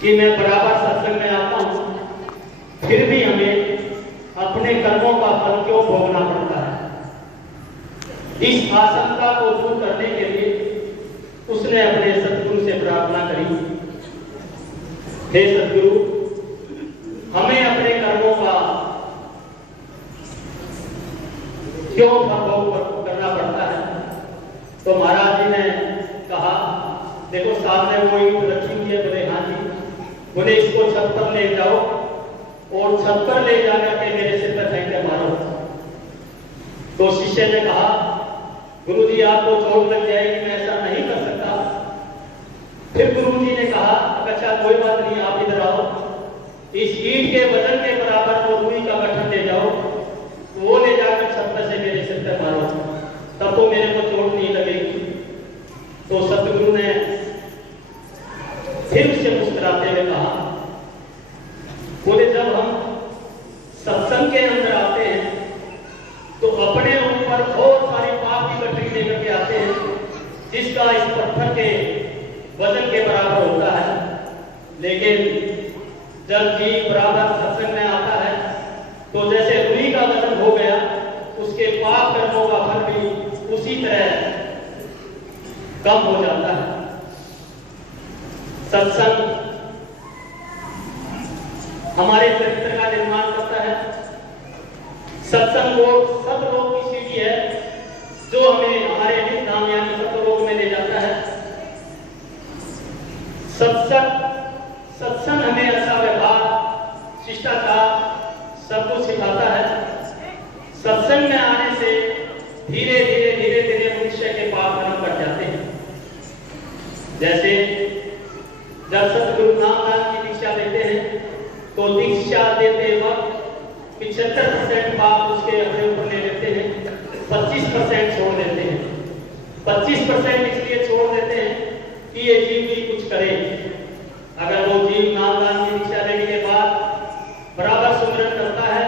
कि मैं बराबर सत्संग में आता हूं, फिर भी हमें अपने कर्मों का फल क्यों भोगना पड़ता है। इस आशंका को दूर करने के लिए उसने अपने सतगुरु से प्रार्थना करी, हे सतगुरु, हमें अपने कर्मों का क्यों भोग करना पड़ता है? तो महाराज जी ने कहा, देखो सामने वो ईंट रखी हुई है। बोले हाँ जी। बोले इसको छत पर ले जाओ और छत पर ले जाकर के मेरे सिर पर फेंक के मारो। तो शिष्य ने कहा, गुरुजी आपको चोट लग जाएगी, मैं ऐसा नहीं कर सकता। फिर गुरुजी ने कहा, अच्छा कोई बात नहीं, आप इधर आओ, इस ईंट के वजन के बराबर वो रुई का गठन ले जाओ, वो ले जाकर छत पर से मेरे सिर पर मारो, तब तो मेरे को चोट नहीं लगेगी। तो सतगुरु ने फिर उससे मुस्कुराते हुए कहा, बोले जब हम सत्संग के अंदर आते हैं तो अपने ऊपर बहुत सारी पाप की गठरी लेकर के आते हैं, जिसका इस पत्थर के वजन के बराबर होता है। लेकिन जब जीव बराबर सत्संग में आता है तो जैसे रुई का वजन हो गया, उसके पाप कर्मों का फल भी उसी तरह कम हो जाता है। सत्संग हमारे चरित्र का निर्माण करता है। सत्संग वो सतलोक की सीढ़ी है जो हमें हमारे निज धाम यानी सतलोक में ले जाता है। सत्संग हमें अच्छा व्यवहार, शिष्टाचार सब कुछ सिखाता है। सत्संग में आने से धीरे धीरे मनुष्य के पाप कर्म कट जाते हैं। जैसे जब सतगुरु नामदान की दीक्षा देते हैं तो दीक्षा देते वक्त 75% पाप उसके अपने ऊपर ले लेते हैं, 25% छोड़ देते हैं। 25% इसलिए छोड़ देते हैं कि ये जीव भी कुछ करे। अगर वो जीव नामदान की दीक्षा लेने के बाद बराबर सुमिरन करता है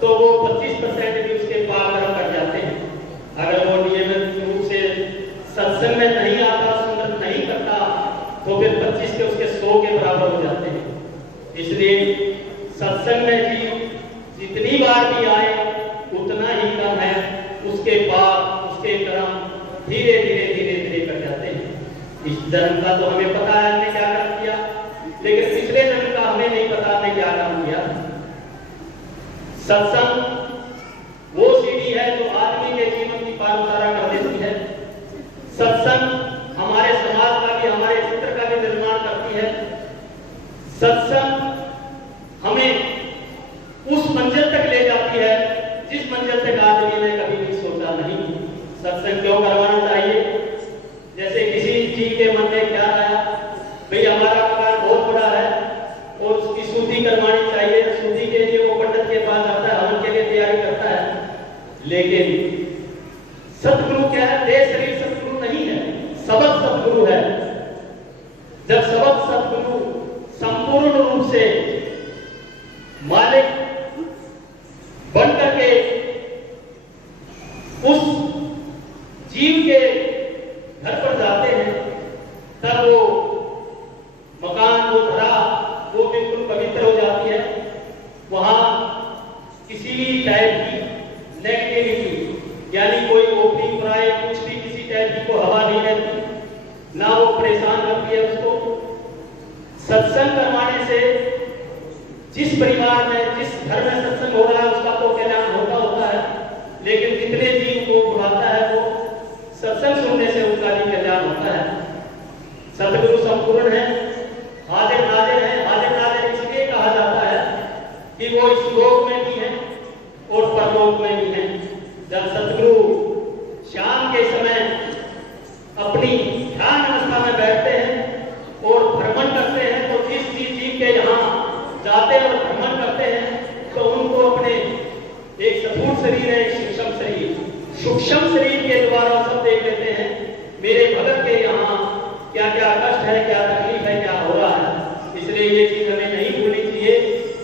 तो वो 25% भी उसके पाप कर्म कर जाते हैं। अगर वो नियमित रूप से सत्संग में नहीं आता, सुमिरन नहीं करता, तो फिर 25 के उसके 100 के बराबर हो जाते हैं। इसलिए सत्संग में जीव जितनी बार भी आए उतना ही कम है, उसके पाप, उसके कर्म धीरे धीरे कर जाते हैं। इस जन्म का तो हमें पता है हमने क्या काम किया, लेकिन पिछले जन्म का हमें नहीं पता हमने क्या काम किया। सत्संग वो सीढ़ी है जो आदमी के जीवन की पार उतारा कर देती है। सत्संग हमारे समाज का भी, हमारे चित्र का भी निर्माण करती है। सत्संग हमें उस मंजिल तक ले जाती है जिस मंजिल तक आदमी ने कभी भी सोचा नहीं। सत्संग क्यों करवाना चाहिए? जैसे किसी जीव के मन में क्या आया, भाई हमारा मकान बहुत बड़ा है और उसकी शुद्धि करवानी चाहिए, शुद्धि के लिए वो पंडित के पास जाता है, हवन के लिए तैयारी करता है। लेकिन सतगुरु क्या है? देह शरीर सतगुरु नहीं है, सबक सतगुरु है। जब सबक सतगुरु संपूर्ण रूप से मालिक बन करके उस जीव के घर पर जाते हैं, तब वो मकान, वो धरा, वो बिल्कुल पवित्र हो जाती है। वहां किसी भी टाइप की नेगेटिविटी यानी कोई ओपनिंग प्राय कुछ भी किसी टाइप की को हवा नहीं रहती, ना वो परेशान करती है उसको। सत्संग करवाने से जिस परिवार में, जिस घर में सत्संग हो रहा है उसका तो कल्याण होता है, लेकिन जितने जीव को बुलाता है वो सत्संग सुनने से उनका भी कल्याण होता है। सतगुरु संपूर्ण है, हाजिर नाजिर है। हाजिर नाजिर इसलिए कहा जाता है कि वो इस लोक में भी है और परलोक में भी है। जब सतगुरु शाम के समय अपनी ध्यान अवस्था में बैठते हैं और भ्रमण करते हैं, तो जिस जीव के यहाँ जाते हैं और भ्रमण करते हैं तो उनको अपने एक स्थूल शरीर है, एक सूक्ष्म शरीर, सूक्ष्म शरीर के द्वारा सब देख लेते हैं मेरे भगत के यहाँ क्या क्या कष्ट है, क्या तकलीफ है, क्या हो रहा है। इसलिए ये चीज हमें नहीं भूलनी चाहिए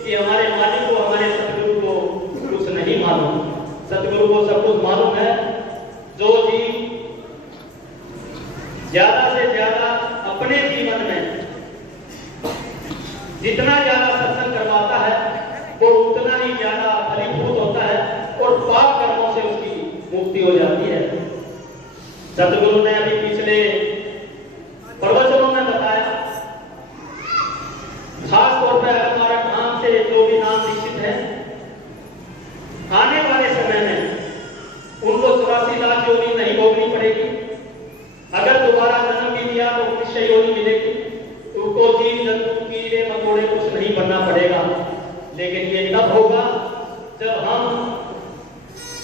कि हमारे मालिक को, हमारे सतगुरु को कुछ नहीं मालूम। सतगुरु को सब कुछ मालूम है। जो जीव ज्यादा से ज्यादा अपने जीवन में जितना ज्यादा सत्संग करवाता है वो उतना ही ज्यादा फलीभूत होता है और पाप कर्मों से उसकी मुक्ति हो जाती है। सतगुरु ने अभी पिछले प्रवचनों में बताया, खास तौर पर हमारा नाम से जो भी नाम दीक्षित है, आने वाले समय में लेकिन ये तब होगा जब हम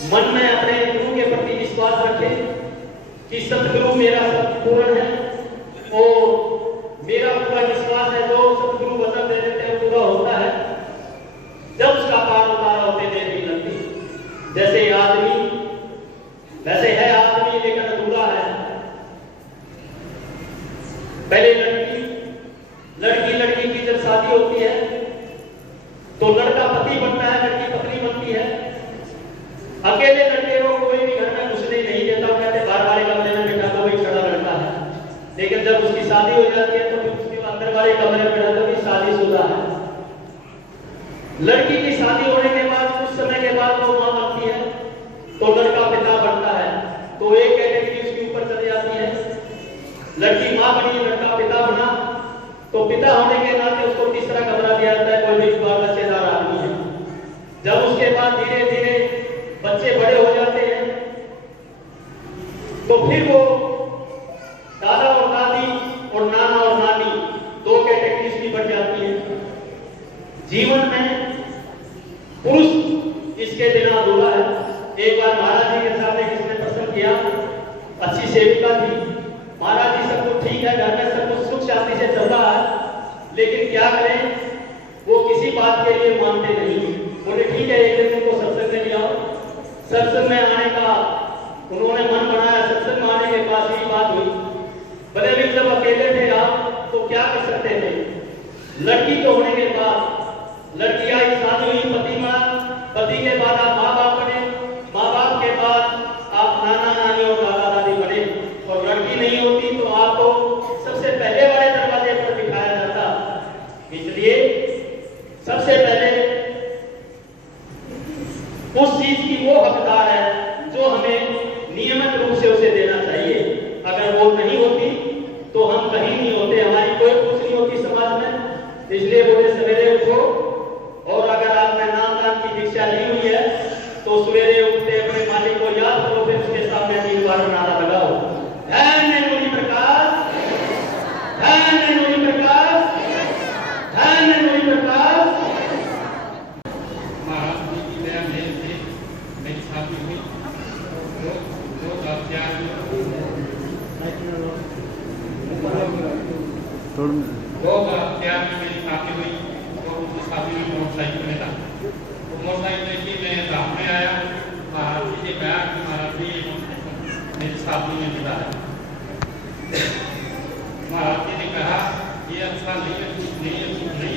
मन में अपने गुरु के प्रति विश्वास रखें कि सतगुरु मेरा पूर्ण है और मेरा पूरा विश्वास है जो सतगुरु वचन दे देते हैं पूरा होता है। जब उसका पार उतारा होते देर नहीं लगती। जैसे आदमी वैसे है आदमी लेकिन अधूरा है। पहले लड़की की जब शादी होती है तो लड़का पति बनता है, लड़की पत्नी बनती है। अकेले लड़के को कोई भी घर में घुसने नहीं देता, कहते बाहर वाले कमरे में बैठा तो वही खड़ा लड़का है। लेकिन जब उसकी शादी हो जाती है तो फिर उसके अंदर वाले कमरे में बैठा तो भी शादीशुदा है। लड़की की शादी होने के बाद कुछ समय के बाद वो मां बनती है तो लड़का पिता बनता है। तो एक कैटेगरी उसके ऊपर चली जाती है। लड़की मां बनी, लड़का पिता बना, तो पिता होने के नाते उसको तीसरा कमरा दिया जाता है, कोई भी बच्चेदार आदमी है। जब उसके बाद धीरे धीरे बच्चे बड़े हो जाते हैं तो फिर वो दादा और दादी और नाना और नानी दो कैटेगरीज की बढ़ जाती है। जीवन में पुरुष इसके बिना अधूरा है। एक बार महाराज जी के सामने किसने प्रश्न किया, अच्छी सेविका थी, महाराज जी सब कुछ ठीक है, घर में सब कुछ सुख शांति से चल रहा है, लेकिन क्या करें, वो किसी बात के लिए मानते नहीं। बोले ठीक है, एक दिन उनको सत्संग में लिया। सत्संग में आने का उन्होंने मन बनाया। सत्संग में आने के बाद यही बात हुई, भले भी जब अकेले थे आप तो क्या कर सकते थे। लड़की तो होने के बाद लड़की आई, शादी हुई, पति बना, पति के बाद आप माँ बाप बने, माँ बाप के बाद आप नाना नानी और दादा दादी बने। और लड़की नहीं होती तो आपको सबसे पहले वाले दरवाजे पर बिठाया जाता। इसलिए सबसे पहले उस चीज की वो हकदार है जो हमें नियमित रूप से उसे देना चाहिए। अगर वो नहीं होती तो हम कहीं नहीं होते, हमारी कोई पूछ नहीं होती समाज में। इसलिए बोले सवेरे उठो, और अगर आपने नामदान की दीक्षा ली हुई है तो सवेरे उठते अपने मालिक को याद करो, फिर उसके सामने 3 बार नारा लगाओ, धन्य नूरी प्रकाश, धन्य नूरी प्रकाश, धन्य नूरी प्रकाश। महाराज जी की दया से मेरी शादी हुई 2004 में। 2004 में मेरी शादी हुई और उस शादी में मोटरसाइकिल में था। तो मोटरसाइकिल की मैं राह में आया, महाराज जी से कहा कि महाराज जी मेरी शादी में मिला है। महाराज जी ने कहा ये अच्छा नहीं है,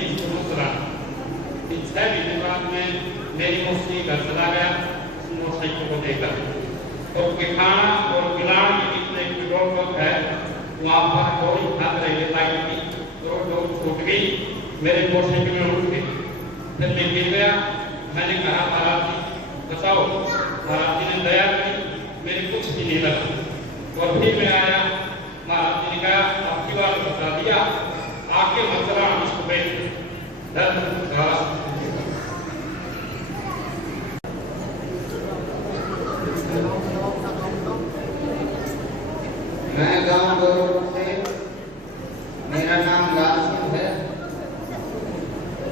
इसको मत कराना। 6 महीने बाद में मेरी मौसी घर चला गया मोटरसाइकिल को लेकर, और पिखाना और गिलान के बीच में एक पेट्रोल पंप है, वहाँ पर थोड़ी हाथ रही लाइन की, तो छूट गई, मेरे मोटरसाइकिल में उठ गई। फिर मैं गिर गया। मैंने कहा महाराज जी बचाओ। महाराज जी ने दया की, मेरे कुछ भी नहीं लगा। और फिर मैं आया, महाराज जी ने कहा आपकी बात बता दिया, आके मसला इसको बैठ मैं गांव गोरखपुर से, मेरा नाम लाल सिंह है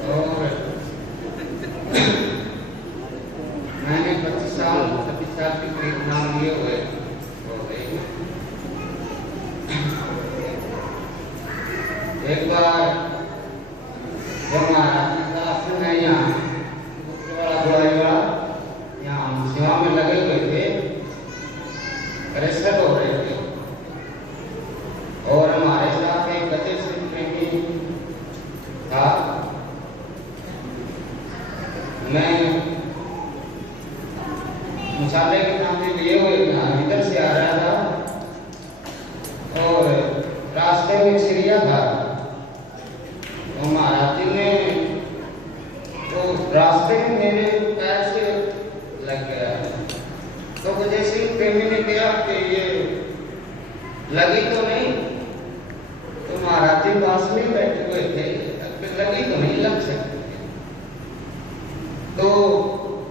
और मैंने 25 साल के करीब नाम लिए हुए हो गए। एक बार जब महाराज जी का आश्रम है यहाँ यहाँ सेवा में लगे हुए थे, प्रेशर हो रहे थे, और हमारे साथ एक गति सिंह प्रेमी था। मैं मुसाले के नाते लिए हुए इधर से आ रहा था और रास्ते में चिड़िया था। तो महाराज जी ने तो रास्ते में मेरे पैर से लग गया। तो गति सिंह प्रेमी ने कहा कि ये लगी तो नहीं। तो महाराज जी पास में बैठे हुए थे, लगी तो नहीं लग सकती। तो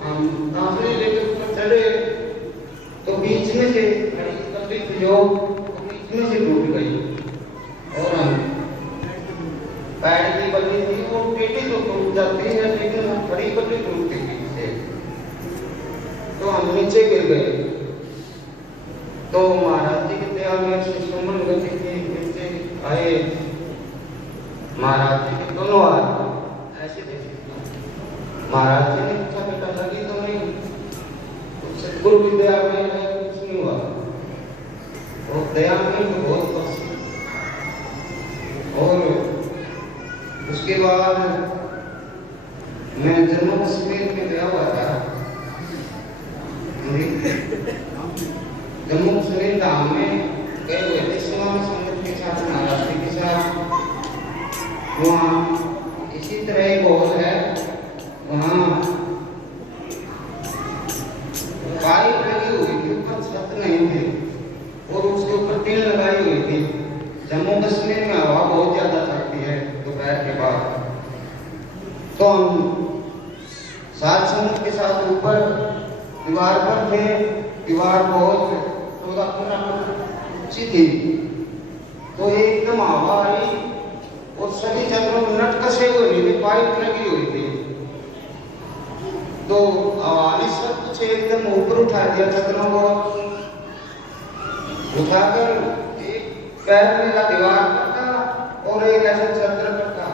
हम आंसू लेकर चले तो बीच में से जो बीच में से टूट गई और हम पैर की बल्ली थी वो टेढ़ी तो टूट जाती है, लेकिन वो खड़ी बल्ली टूटती थी से। तो हम नीचे गिर गए। तो महाराज जी की दया में से सुमन गति थी, नीचे आए। महाराज जी के दोनों हाथ ऐसे थे। महाराज जी ने पूछा बेटा लगी तो नहीं? सतगुरु की दया में कुछ नहीं हुआ। और दया में तो बहुत बख्शी। और उसके बाद मैं जम्मू कश्मीर में गया हुआ था। जम्मू कश्मीर धाम में गए हुए थे स्वामी संगत के साथ, महाराज जी के साथ। वहाँ इसी तरह एक हॉल है, वहाँ पाइप लगी हुई थी, ऊपर छत नहीं थी और उसके ऊपर टीन लगाई हुई थी। जम्मू कश्मीर में हवा बहुत ज्यादा चलती है दोपहर के बाद। तो हम सात संगत के साथ ऊपर दीवार पर थे। दीवार बहुत 14-15 फुट ऊंची थी। तो एकदम हवा आई और सभी चद्रों में नट कसे हुए नहीं थे, पाइप लगी हुई थी। तो हवा ने सब कुछ एकदम ऊपर उठा दिया, चद्रों को उठाकर पैर मेरा दीवार पर था और एक ऐसा चद्दर पर था,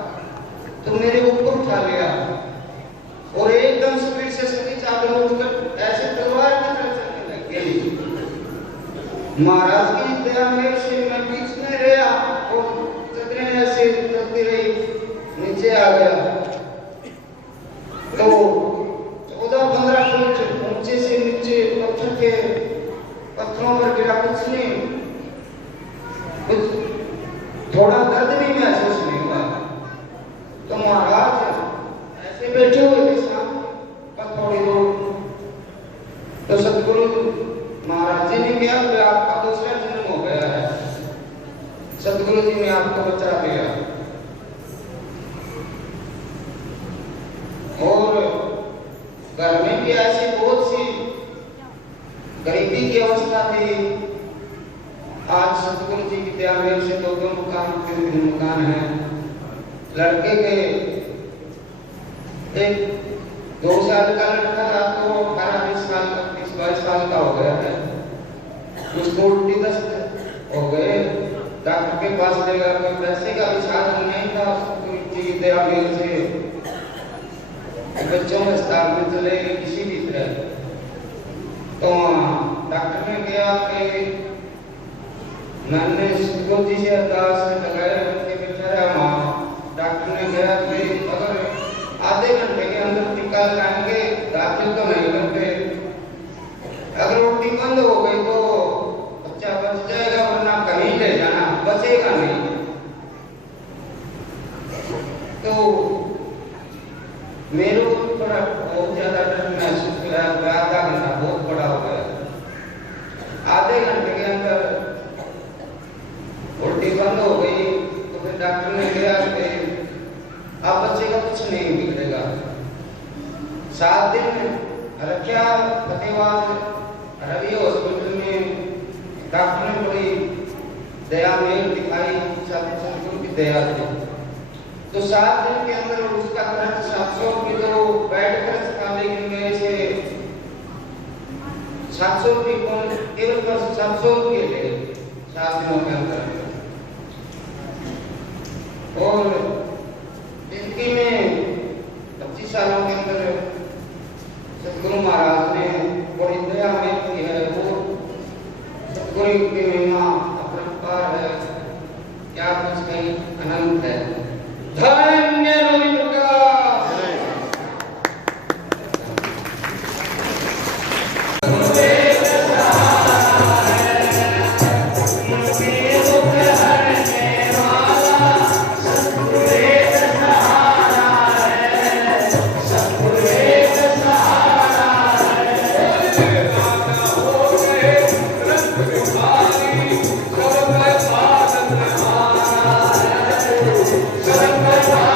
तो मेरे ऊपर उठा लिया और एकदम स्पीड से सभी चादर उठकर ऐसे तलवार की तरह चलने लग गई। महाराज की दया में से मैं बीच में रहा और चद्दरें ऐसे चलती रही, नीचे आ गया। तो 14-15 फुट ऊंचे से नीचे पत्थरों पर गिरा। कुछ नहीं, कुछ थोड़ा दर्द भी महसूस नहीं हुआ। तो महाराज ऐसे बैठे हुए थे सामने थोड़ी दूर। तो सतगुरु महाराज जी ने कहा कि आपका दूसरा जन्म हो गया है, सतगुरु जी ने आपको बचा दिया। और घर में भी ऐसी बहुत सी गरीबी की अवस्था थी। आज सतगुरु जी की दया से 2 मकान 3 मकान है। लड़के के एक 2 साल का लड़का था तो 18-20 साल का 22 साल का हो गया है। उसको उल्टी दस्त हो गए, डॉक्टर के पास ले गया। कोई पैसे का भी साधन नहीं था, सतगुरु जी की दया से बच्चों के अस्पताल में चले गए किसी भी तरह। तो डॉक्टर ने कहा कि मैंने सतगुरु जी से अरदास लगाए बच्चे बेचारा। वहाँ डॉक्टर ने कहा कि अगर आधे घंटे के अंदर टीका लगाएंगे दाखिल तो नहीं करते, अगर उल्टी बंद हो गई तो बच्चा बच जाएगा, वरना कहीं ले जाना, बचेगा नहीं। तो मेरे को थोड़ा बहुत ज्यादा डर महसूस हुआ। आधा घंटा बहुत बड़ा हो गया। आधे घंटे के अंदर उल्टी बंद हो गई। तो फिर डॉक्टर ने कहा कि अब बच्चे का कुछ नहीं बिगड़ेगा। 7 दिन रखा फतेहाबाद रवि हॉस्पिटल में। डॉक्टर ने बड़ी दया में दिखाई, सतगुरु की दया थी। तो 7 दिन के अंदर उसका खर्च 700 की तो बेड खर्च था, लेकिन मेरे से 700 की केवल 700 रुपये ले 7 दिनों के अंदर। और जिंदगी में 25 सालों के अंदर सतगुरु महाराज ने बड़ी दया में की है। वो सतगुरु की महिमा अपरंपार है, क्या कुछ कहीं अनंत है। धन्य रवि प्रकाश। Shut up,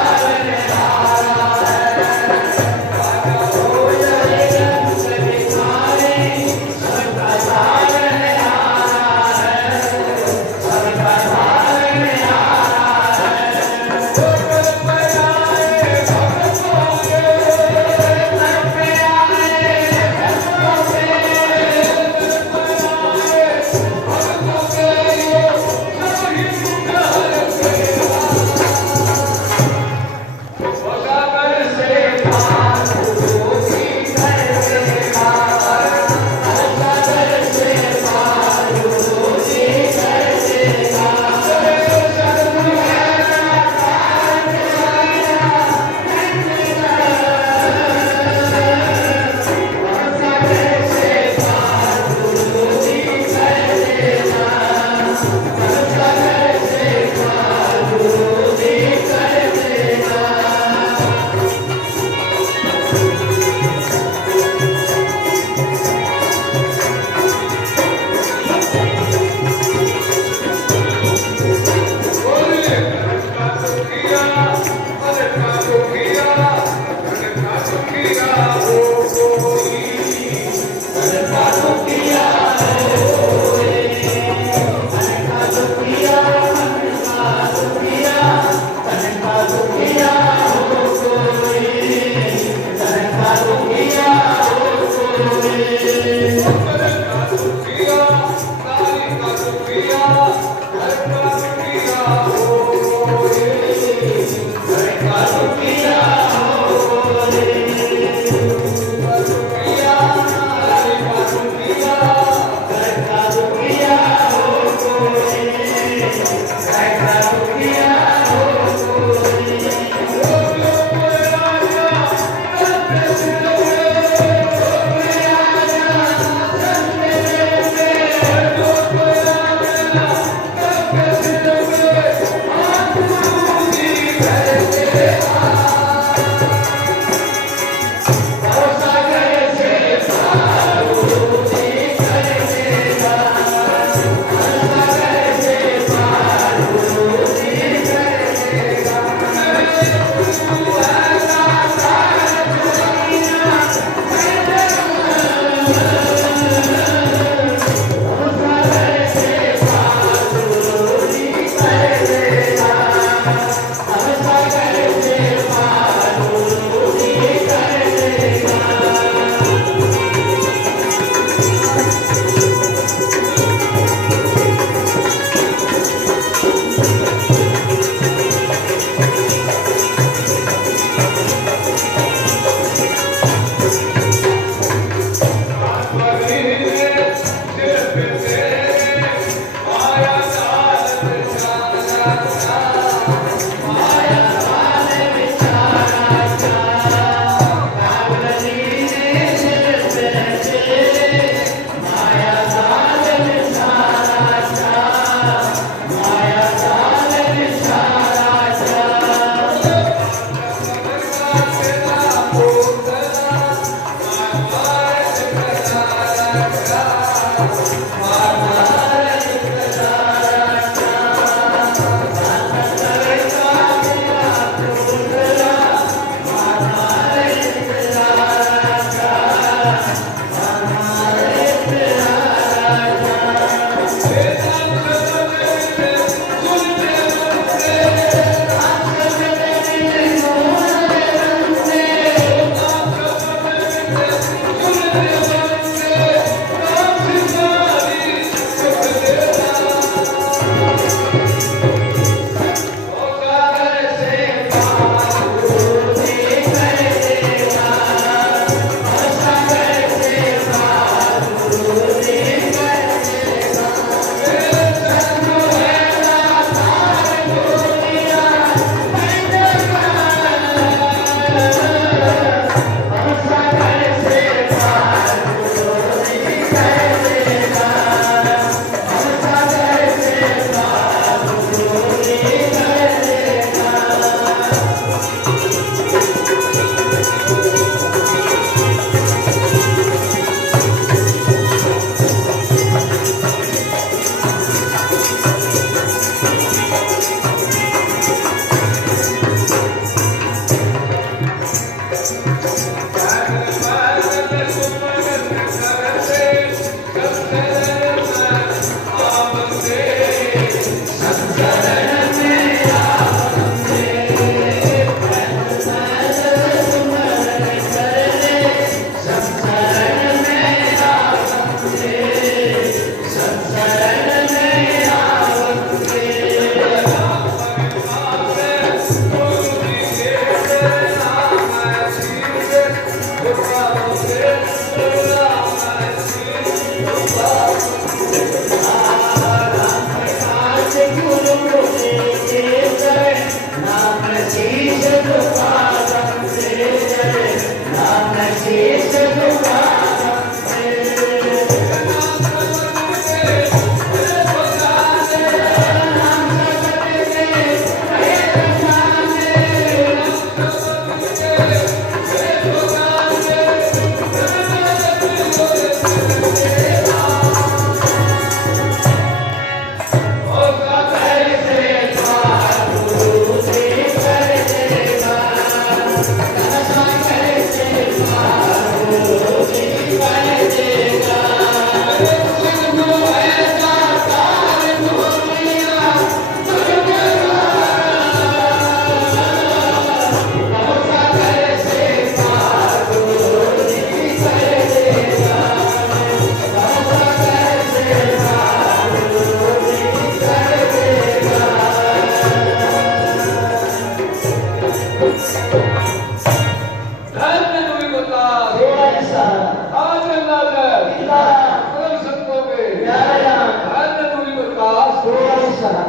इशारा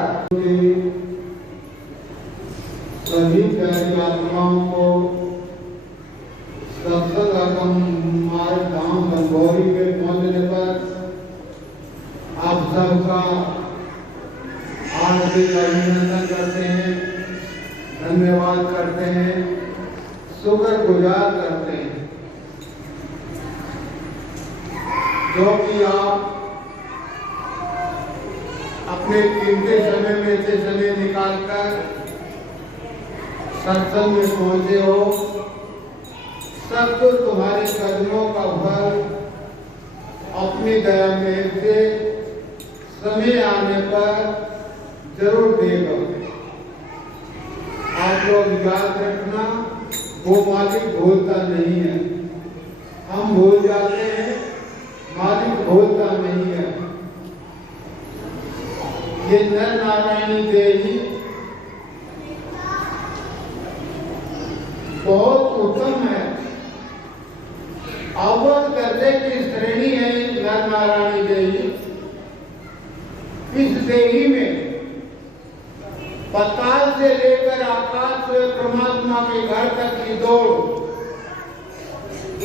सभी प्यारी आत्माओं को सत्संग हमारे धाम गंगौरी के पहुंचने पर आप सबका हार्दिक अभिनंदन करते हैं, धन्यवाद करते हैं, शुक्रगुजार करते हैं, जो कि आप अपने कीमती समय में से समय निकालकर सत्संग में पहुंचे हो। सब कुछ तुम्हारे कदमों का फल अपनी दया में से समय आने पर जरूर देगा। आप लोग याद रखना, वो मालिक भूलता नहीं है। हम भूल जाते हैं, मालिक भूलता नहीं है। ये नर नारायणी देवी बहुत उत्तम है, अव्वल दर्जे की श्रेणी है नर नारायणी देवी। इस देही में पाताल से लेकर आकाश में परमात्मा के घर तक की दौड़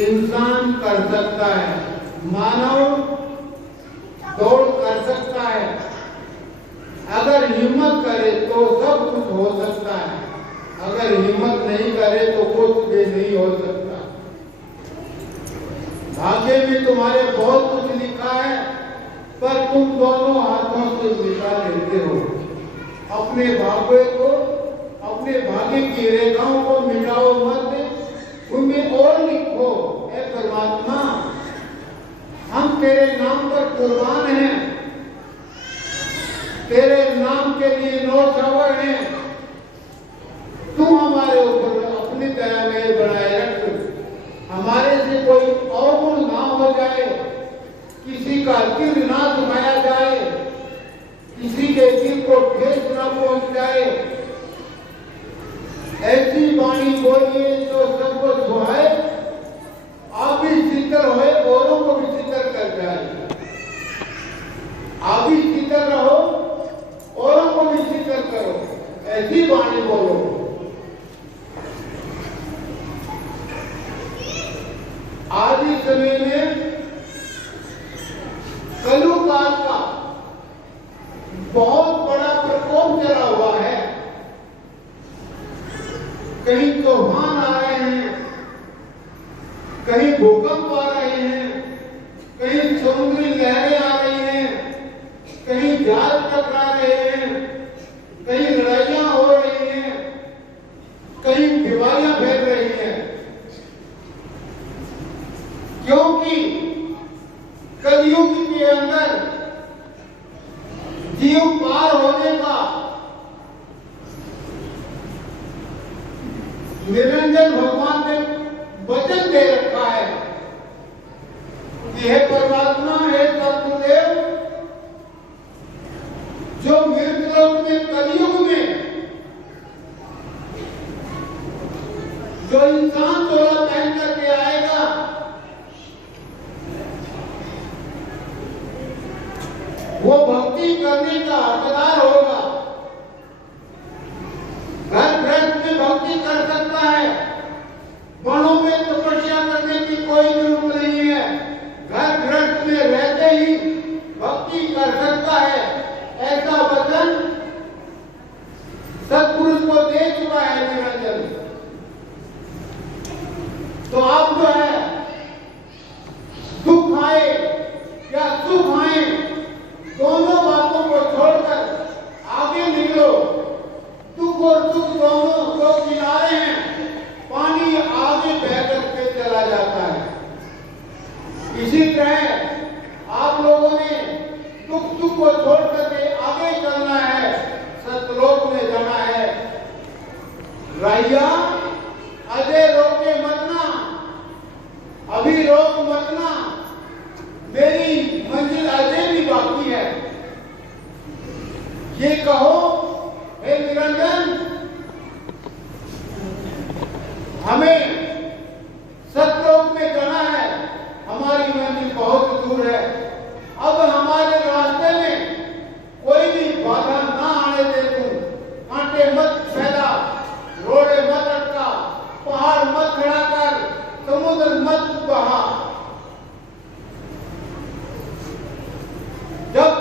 इंसान कर सकता है, मानव दौड़ कर सकता है। अगर हिम्मत करे तो सब कुछ हो सकता है, अगर हिम्मत नहीं करे तो कुछ भी नहीं हो सकता। भाग्य में तुम्हारे बहुत कुछ लिखा है, पर तुम दोनों हाथों से मिटा लेते हो। अपने भाग्य को, अपने भाग्य की रेखाओं को मिटाओ मत, उनमें और लिखो। हे परमात्मा, हम तेरे नाम पर कुर्बान हैं, तेरे नाम के लिए नौछावर हैं। तू हमारे ऊपर अपनी दया में बनाए रख। हमारे से कोई अवगुण ना हो जाए, किसी का दिल ना दुखाया जाए, किसी के दिल को ठेस ना पहुंच जाए। ऐसी वाणी बोलिए जो सबको सुहाए, आप भी शीतल होए, औरों को भी शीतल कर जाए। आप भी शीतल रहो, औरों को भी शीतल करो। ऐसी वाणी बोलो। आज ही समय में कलयुग काल का बहुत बड़ा प्रकोप चला हुआ है। कहीं तूफान आ रहे हैं, कहीं भूकंप आ रहे हैं, कहीं समुद्री लहरें आ रही हैं, कहीं जहाज टकरा रहे हैं, कहीं लड़ाइयां हो रही हैं, कहीं बीमारियां फैल रही हैं। क्योंकि कलयुग के अंदर जीव पार होने का निरंजन भगवान ने वचन दे रखा है कि हे परमात्मा, हे सतगुरुदेव, जो मृतलोक में कलयुग में जो इंसान चोला पहन करके आएगा, वो भक्ति करने का हकदार होगा। घर गृहस्थ में भक्ति कर सकता है, वनों में तपस्या करने की कोई जरूरत नहीं है। घर गृहस्थ में रहते ही भक्ति कर सकता है। ऐसा वचन सत्पुरुष को दे चुका है निरंजन। तो आप जो है दुख आए या सुख आए, दोनों बातों को छोड़कर आगे निकलो। दुख और सुख दोनों दो किनारे हैं, पानी आगे बह करके चला जाता है। इसी तरह आप लोगों ने दुख सुख को छोड़ करके आगे चलना है, सतलोक में जाना है। राइया अजय रोके मतना, अभी रोक मतना, मेरी मंजिल अजय भी बाकी है। ये कहो हे निरंजन, हमें सतलोक में जाना है, हमारी मंजिल बहुत दूर है। अब हमारे रास्ते में कोई भी बाधा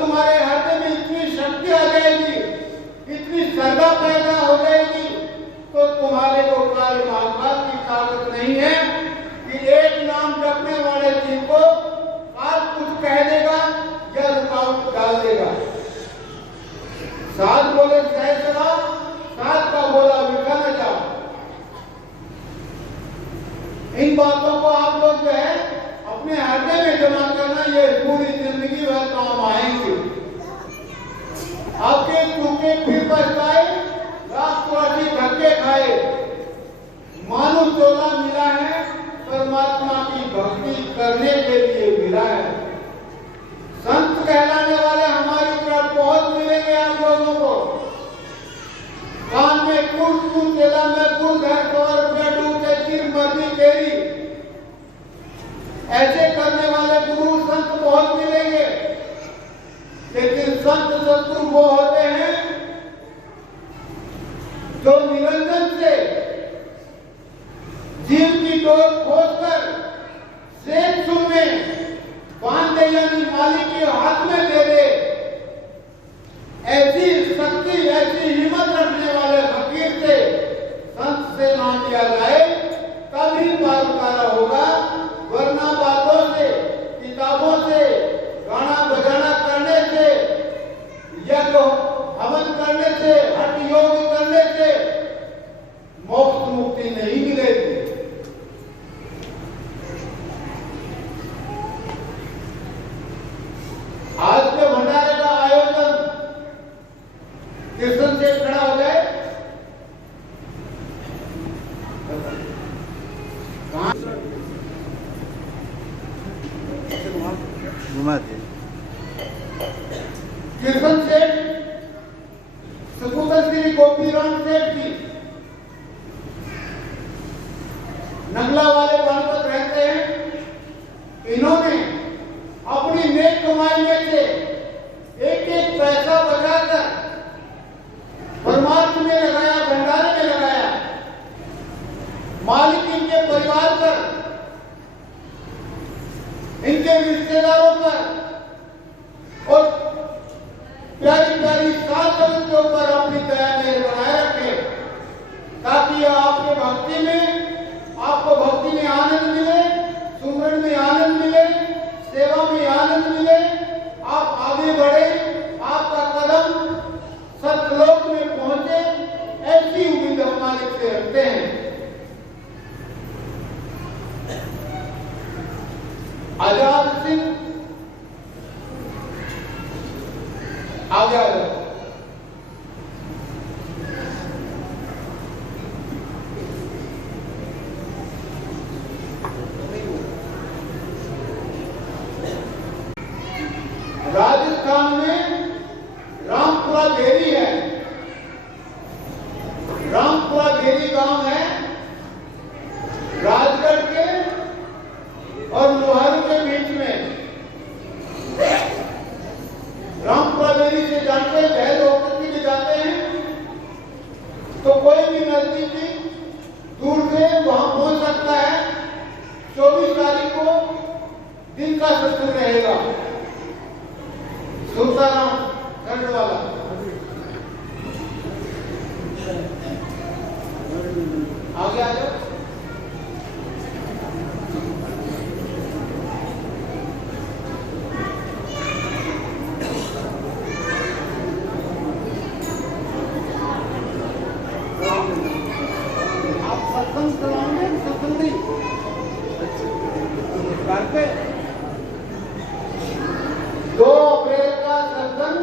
तुम्हारे हृदय में इतनी शक्ति आ जाएगी, इतनी श्रद्धा पैदा हो जाएगी, तो तुम्हारे को काल महाकाल की ताकत नहीं है कि एक नाम जपने वाले जीव को काल कुछ कह देगा या रुकावट डाल देगा। साथ बोले जय चला, साथ का बोला विखा न जाओ। इन बातों को आप लोग जो है अपने हृदय में जमा करना, ये पूरी जिंदगी भर काम आएंगे। आपके चूके फिर पछताए, राष्ट्रवादी धक्के खाए, मानो चोला मिला है परमात्मा की भक्ति करने के लिए मिला है। संत कहलाने वाले हमारी तरफ बहुत मिलेंगे आप लोगों को। कान में कुल कुल चेला में कुल घर कवर डू के चिर मर्दी तेरी, ऐसे करने वाले गुरु संत बहुत मिलेंगे। लेकिन संत शत्रु वो होते हैं जो निरंजन से जीव की डोर खोदकर सेतु में बांध दे, यानी मालिक के हाथ में दे दे। ऐसी शक्ति, ऐसी हिम्मत रखने वाले फकीर से, संत से नाम लिया जाए तभी पार उतारा होगा। वरना बातों से, किताबों से, गाना बजाना करने से, यज्ञ हवन करने से, हठ योग करने से मोक्ष मुक्ति नहीं मिलेगी। आज के भंडारे का आयोजन कृष्ण से खड़ा हो जाए, घुमा दे। कृष्ण सेठ, सकुतर श्री गोपीराम सेठ जी नगला वाले वनपत रहते हैं। इन्होंने अपनी नेक कमाई में से एक एक पैसा बचाकर परमार्थ में लगाया, भंडारे में लगाया। मालिक इनके परिवार पर, इनके रिश्तेदारों पर और प्यारी प्यारी सात के ऊपर अपनी दया मेहर बनाए रखे, ताकि आपके भक्ति में, आपको भक्ति में आनंद मिले, सुमरन में आनंद मिले, सेवा में आनंद मिले, आप आगे बढ़े, आपका कदम सतलोक में पहुंचे, ऐसी उम्मीद हम मालिक से रखते हैं। आजाद सिंह आगे आ जाओ। राजस्थान में रामपुरा भेरी है। रामपुरा भेरी गांव है, राजगढ़ के और लोहारू के बीच में। रामपुरा भेरी से जाते हैं, बहल होकर के जाते हैं, तो कोई भी नजदीकी दूर से वहां पहुंच सकता है। 24 तारीख को दिन का सत्संग रहेगा। सुल्ताराम खंड वाला आगे आ जाओ। आप सत्संग कराएंगे, सत्संगी करके 2 अप्रैल का सत्संग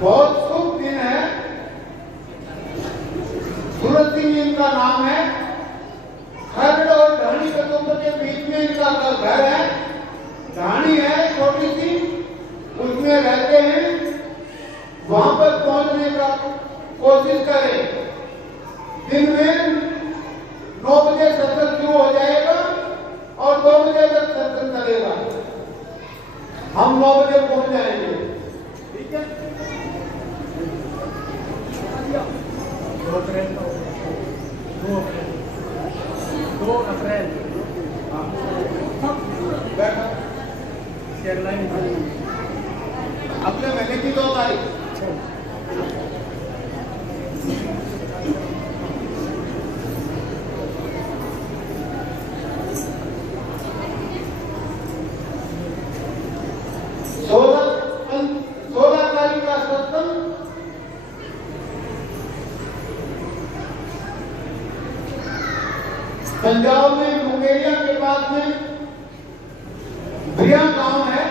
बहुत शुभ दिन है। सूरज सिंह इनका नाम है। खरड़ और ढाणी कदम के बीच में इनका घर है। ढाणी है छोटी सी, उसमें रहते हैं। वहां पर पहुंचने का कोशिश करें। दिन में 9 बजे सत्संग शुरू हो जाएगा और 2 बजे तक सत्संग चलेगा। हम 9 बजे पहुंच जाएंगे, ठीक है? 2 अप्रैल बैठो। अगले महीने की 2 तारीख। सोलह तारीख का सत्संग पंजाब में मुंगेरिया के पास में भिया गांव है।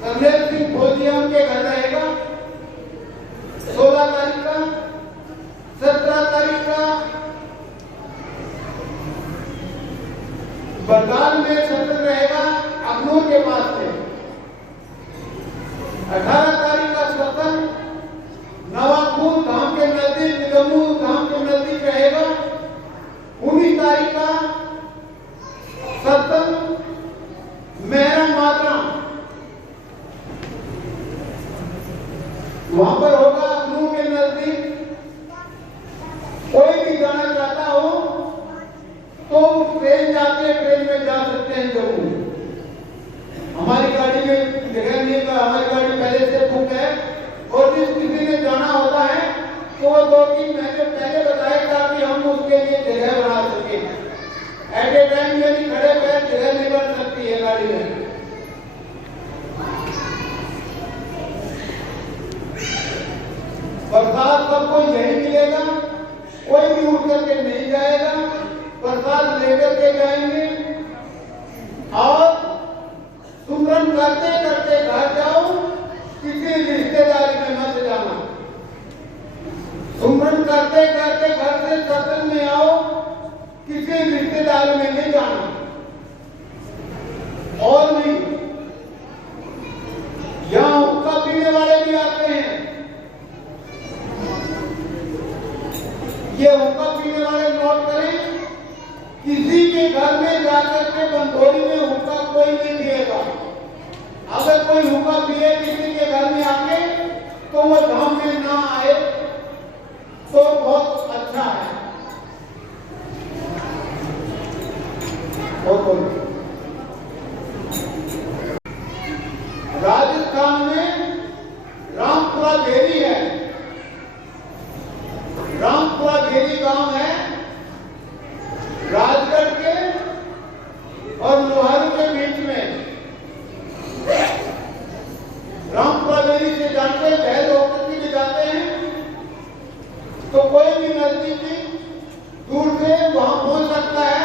कर्नल सिंह भोजिया के घर रहेगा 16 तारीख का। 17 तारीख का बरगाल में सत्र रहेगा अखनूर के पास में। 18 तारीख का सत्संग नवापुर धाम के नजदीक निगमू धाम के नजदीक रहेगा। 19 तारीख का सत्संग मेरा मात्रा वहां पर होगा अखनूर के नजदीक। कोई भी जाना चाहता हो तो ट्रेन जाते ट्रेन में जा सकते हैं। जम्मू हमारी गाड़ी में जगह नहीं है, हमारी गाड़ी पहले से बुक है। और जिस किसी ने जाना होता है तो वो 2-3 महीने पहले बताए ताकि हम उसके लिए जगह बना सके। एट ए टाइम यदि खड़े पैर जगह नहीं बन सकती है गाड़ी में। प्रसाद सबको यही मिलेगा, कोई भी उठ करके नहीं जाएगा। प्रसाद लेकर के जाएंगे और सुमरन करते करते घर जाओ, किसी रिश्तेदारी में मत जाना। सुमरन करते करते घर से सत्संग में आओ, किसी रिश्तेदारी में नहीं जाना। और नहीं, यहाँ हुक्का पीने वाले भी आते हैं। ये हुक्का पीने वाले नोट करें, किसी के घर में जाकर के बंदोरी में हुक्का कोई नहीं पिएगा। अगर कोई हुक्का पिए किसी के घर में आके तो वो धाम में ना आए तो बहुत अच्छा है। राजस्थान में रामपुरा भेरी है। रामपुरा भेरी गांव है राजगढ़ के और लोहारू के बीच में। रामपुरा भेरी से जाते बहल होकर के जाते हैं तो कोई भी नजदीकी दूर से वहां पहुंच सकता है।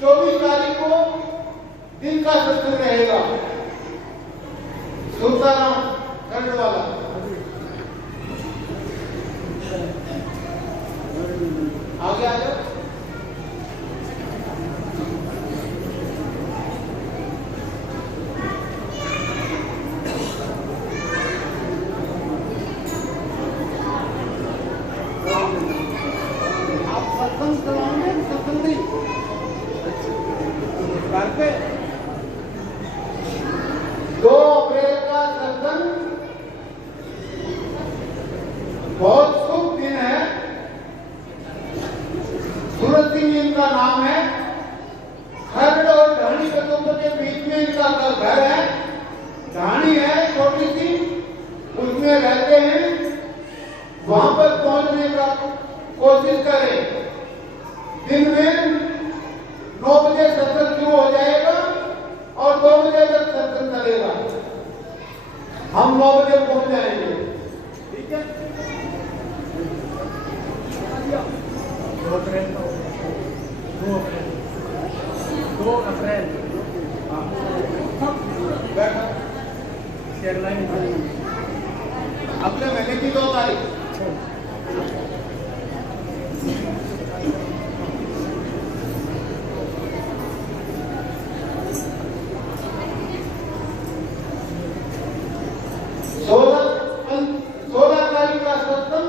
24 तारीख को दिन का सत्संग रहेगा। सुल्ताराम खंड वाला आगे आ जाओ। आप सत्संग करवाएंगे, सत्संग नहीं घर पे 2 अप्रैल का सत्संग बहुत शुभ दिन है। सूरज सिंह इनका नाम है। खरड़ और ढाणी कुटुंब के बीच में इनका घर है। ढाणी है छोटी सी, उसमें रहते हैं। वहां पर पहुंचने का कोशिश करें। दिन में 9 बजे सत्संग शुरू हो जाएगा और 2 बजे तक सत्संग चलेगा। हम 9 बजे पहुंच जाएंगे, ठीक है। 2 अप्रैल अगले महीने की 2 तारीख। सोलह तारीख का सत्संग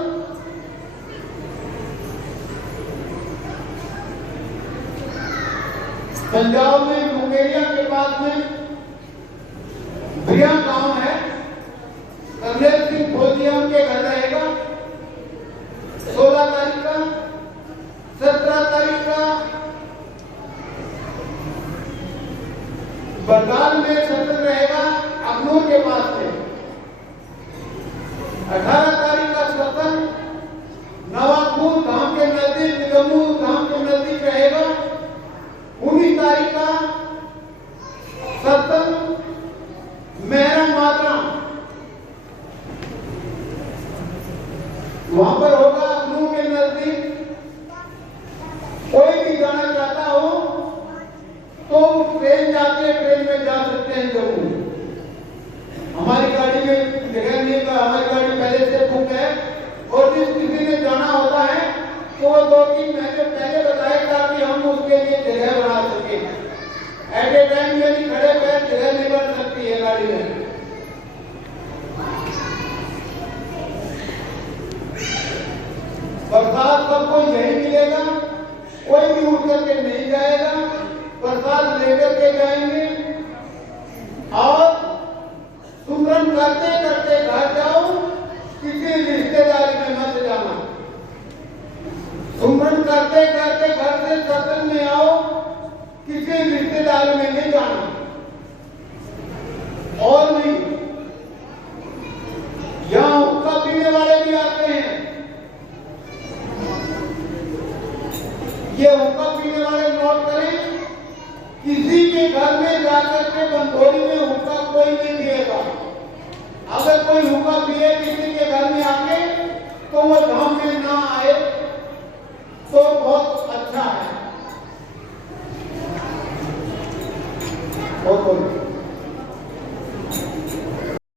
पंजाब में मुंगेरिया के पास में भिया गांव है। कर्नल सिंह भोजिया के घर रहेगा 16 तारीख का। 17 तारीख का बरगाल में सत्र मंदसूर के पास से 18 तारीख का सत्संग नवाखून धाम के नजदीक, निगमू धाम के नजदीक रहेगा। 19 तारीख का सत्संग मेहरा मात्रा वहां पर होगा, अखनूर के नजदीक। कोई भी जाना चाहता हो तो ट्रेन जाते, ट्रेन में जा सकते हैं जम्मू। हमारी गाड़ी में जगह नहीं है, हमारी गाड़ी पहले से बुक है। और जिस किसी ने जाना होता है तो वो 2-3 महीने पहले बताए ताकि हम उसके लिए जगह बना सके। एट ए टाइम यदि खड़े पैर जगह नहीं बन सकती है गाड़ी में। प्रसाद सबको यही मिलेगा, कोई भी उठ करके नहीं जाएगा, प्रसाद लेकर के जाएंगे। और सुमरन करते करते घर जाओ, किसी रिश्तेदारी में मत जाना। सुमरन करते करते घर से सत्संग में आओ, किसी रिश्तेदारी में नहीं जाना। और भी यहाँ हुक्का पीने वाले भी आते हैं। ये हुक्का पीने वाले नोट करें, किसी के घर में जाकर के बंदोरी में हुक्का कोई नहीं पिएगा। अगर कोई हुक्का पिए किसी के घर में आके तो वो धाम में ना आए तो बहुत अच्छा है।